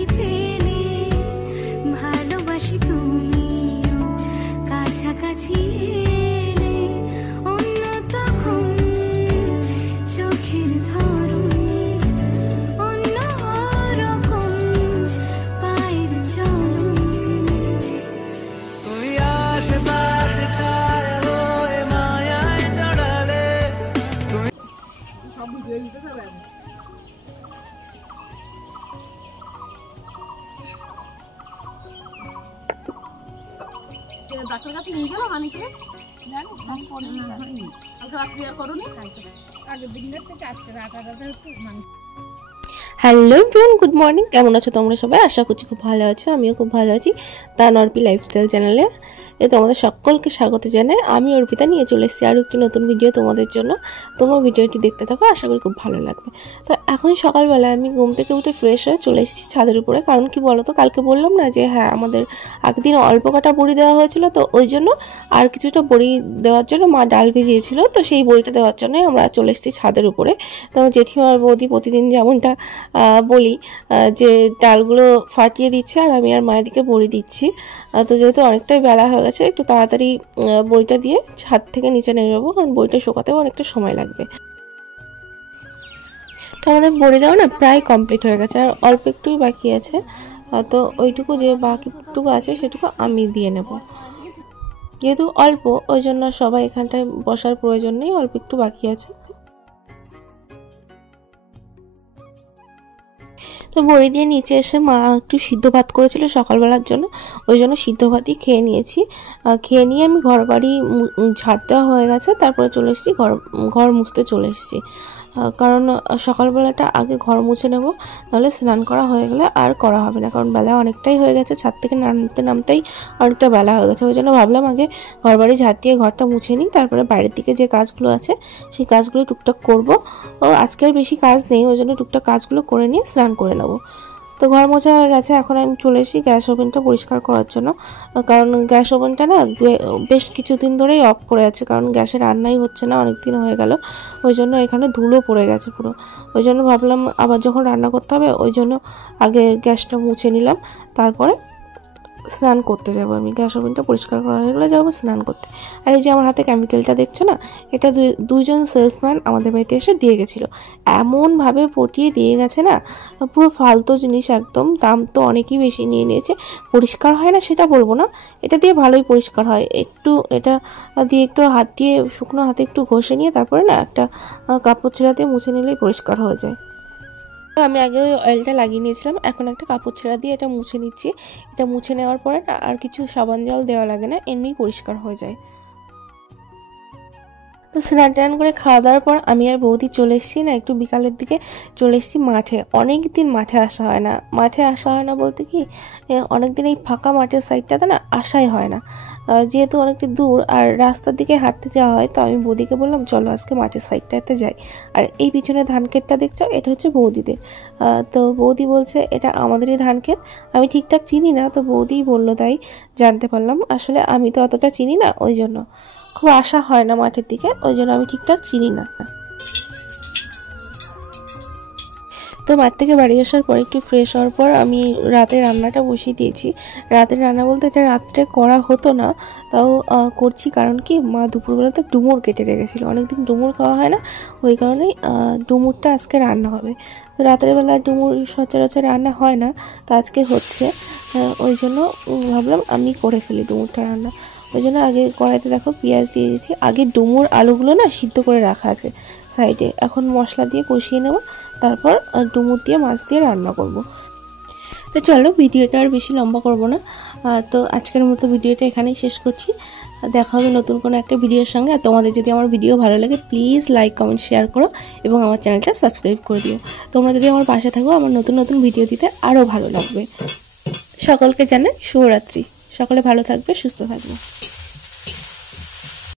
কাছাকাছি পেলে ভালোবাসি তুমিও কাছাকাছি এলে অন্য তখন চোখের ধরন অন্য রকম পায়ের চলন তুমি আশেপাশে ছায়া হয়ে মায়ায় জড়ালে তুমি সব বুঝে দিতে পারবে ডাক্তার কাছে নিয়ে গেল মানিকে হ্যালো এভরিওয়ান, গুড মর্নিং। কেমন আছো তোমরা সবাই? আশা করছি খুব ভালো আছো। আমিও খুব ভালো আছি। তার অর্পি লাইফস্টাইল চ্যানেলে তোমাদের সকলকে স্বাগত জানাই। আমি অর্পিতা নিয়ে চলে এসেছি আরও একটি নতুন ভিডিও তোমাদের জন্য। তোমরা ভিডিওটি দেখতে থাকো, আশা করি খুব ভালো লাগবে। তো এখন সকালবেলা আমি ঘুম থেকে উঠে ফ্রেশ হয়ে চলে এসেছি ছাদের উপরে। কারণ কি বলো তো, কালকে বললাম না যে হ্যাঁ আমাদের আগের দিন অল্প কাটা বড়ি দেওয়া হয়েছিল, তো ওই জন্য আর কিছুটা বড়ি দেওয়ার জন্য মা ডাল ভিজিয়েছিল, তো সেই বড়িটা দেওয়ার জন্যই আমরা চলে এসেছি ছাদের উপরে। তো আমার জেঠিমা আর বৌদি প্রতিদিন যেমনটা বলি যে ডালগুলো ফাটিয়ে দিচ্ছে আর আমি আর মায়ের দিকে বড়ি দিচ্ছি। তো যেহেতু অনেকটাই বেলা হয়ে গেছে, একটু তাড়াতাড়ি বড়িটা দিয়ে ছাদ থেকে নিচে নেমে যাবো, কারণ বড়িটা শুকাতেও অনেকটা সময় লাগবে। তো আমাদের বড়ি দেওয়া না প্রায় কমপ্লিট হয়ে গেছে, আর অল্প একটুই বাকি আছে। তো ওইটুকু যে বাকিটুকু আছে সেটুকু আমি দিয়ে নেব। যেহেতু অল্প, ওই জন্য সবাই এখানটায় বসার প্রয়োজন নেই, অল্প একটু বাকি আছে। তো বড়ি দিয়ে নিচে এসে মা একটু সিদ্ধ ভাত করেছিল সকালবেলার জন্য, ওই জন্য সিদ্ধ ভাতই খেয়ে নিয়েছি। খেয়ে নিয়ে আমি ঘর বাড়ি ঝাড় দেওয়া হয়ে গেছে, তারপরে চলে এসেছি ঘর মুছতে চলে এসেছি। কারণ সকালবেলাটা আগে ঘর মুছে নেব, নাহলে স্নান করা হয়ে গেলে আর করা হবে না, কারণ বেলা অনেকটাই হয়ে গেছে, ছাদ থেকে নামতেই অনেকটা বেলা হয়ে গেছে। ওই জন্য ভাবলাম আগে ঘর বাড়ি ঝাড় দিয়ে ঘরটা মুছে নিই, তারপরে বাইরের দিকে যে কাজগুলো আছে সেই কাজগুলো টুকটাক করবো। আজকে আর বেশি কাজ নেই, ওই জন্য টুকটাক কাজগুলো করে নিয়ে স্নান করে নেব। তো ঘর মোছা হয়ে গেছে, এখন আমি চলে এসেছি গ্যাস ওভেনটা পরিষ্কার করার জন্য। কারণ গ্যাস ওভেনটা না বেশ কিছুদিন ধরেই অফ করে আছে, কারণ গ্যাসে রান্নাই হচ্ছে না, অনেক দিন হয়ে গেল। ওই জন্য এখানে ধুলো পড়ে গেছে পুরো। ওই জন্য ভাবলাম আবার যখন রান্না করতে হবে, ওই জন্য আগে গ্যাসটা মুছে নিলাম, তারপরে স্নান করতে যাব। আমি গ্যাস ওভেনটা পরিষ্কার করা হয়ে গেলে যাবো স্নান করতে। আর এই যে আমার হাতে কেমিক্যালটা দেখছো না, এটা দুইজন সেলসম্যান আমাদের বাড়িতে এসে দিয়ে গেছিলো। এমনভাবে পটিয়ে দিয়ে গেছে না, পুরো ফালতু জিনিস একদম। দাম তো অনেকই বেশি নিয়ে নিয়েছে। পরিষ্কার হয় না সেটা বলবো না, এটা দিয়ে ভালোই পরিষ্কার হয়। একটু এটা দিয়ে একটু হাত দিয়ে শুকনো হাতে একটু ঘষে নিয়ে তারপরে না একটা কাপড় ছেঁড়া দিয়ে মুছে নিলেই পরিষ্কার হয়ে যায়। আমি আগে ওই অয়েলটা লাগিয়ে নিয়েছিলাম, এখন একটা কাপড় ছেঁড়া দিয়ে এটা মুছে নিচ্ছি। এটা মুছে নেওয়ার পরে না আর কিছু সাবান জল দেওয়া লাগে না, এমনিই পরিষ্কার হয়ে যায়। তো স্নান টান করে খাওয়া দাওয়ার পর আমি আর বৌদি চলে এসেছি না একটু বিকালের দিকে চলে এসেছি মাঠে। অনেক দিন মাঠে আসা হয় না। মাঠে আসা হয় না বলতে কি, অনেক দিন এই ফাঁকা মাঠের সাইডটাতে না আসাই হয় না, যেহেতু অনেকটা দূর আর রাস্তার দিকে হাঁটতে যাওয়া হয়। তো আমি বৌদিকে বললাম চলো আজকে মাঠের সাইডটাতে যাই। আর এই পিছনে ধান ক্ষেতটা দেখছো, এটা হচ্ছে বৌদিদের। তো বৌদি বলছে এটা আমাদেরই ধান ক্ষেত। আমি ঠিকঠাক চিনি না, তো বৌদিই বললো, তাই জানতে পারলাম। আসলে আমি তো অতটা চিনি না, ওই জন্য খুব আসা হয় না মাঠের দিকে, ওই জন্য আমি ঠিকঠাক চিনি না। তো মাঠ থেকে বাড়ি আসার পর একটু ফ্রেশ হওয়ার পর আমি রাতে রান্নাটা বসিয়ে দিয়েছি। রাতের রান্না বলতে এটা রাত্রে করা হতো না, তাও করছি। কারণ কি, মা দুপুরবেলাতে ডুমুর কেটে রেখেছিলো, অনেকদিন ডুমুর খাওয়া হয় না, ওই কারণেই ডুমুরটা আজকে রান্না হবে। তো রাতের বেলা ডুমুর সচরাচর রান্না হয় না, তো আজকে হচ্ছে, ওই জন্য ভাবলাম আমি করে ফেলি ডুমুরটা রান্না। ওই জন্য আগে কড়াইতে দেখো পেঁয়াজ দিয়ে দিয়েছি। আগে ডুমুর আলুগুলো না সিদ্ধ করে রাখা আছে সাইডে, এখন মশলা দিয়ে কষিয়ে নেব, তারপর ডুমুর দিয়ে মাছ দিয়ে রান্না করব। তো চলো ভিডিওটা আর বেশি লম্বা করব না, তো আজকের মতো ভিডিওটা এখানেই শেষ করছি। দেখা হবে নতুন কোনো একটা ভিডিওর সঙ্গে। আর তোমাদের যদি আমার ভিডিও ভালো লাগে প্লিজ লাইক কমেন্ট শেয়ার করো এবং আমার চ্যানেলটা সাবস্ক্রাইব করে দিও। তোমরা যদি আমার পাশে থাকো, আমার নতুন নতুন ভিডিও দিতে আরও ভালো লাগবে। সকলকে জানাই শুভরাত্রি। সকলে ভালো থাকবে, সুস্থ থাকবে।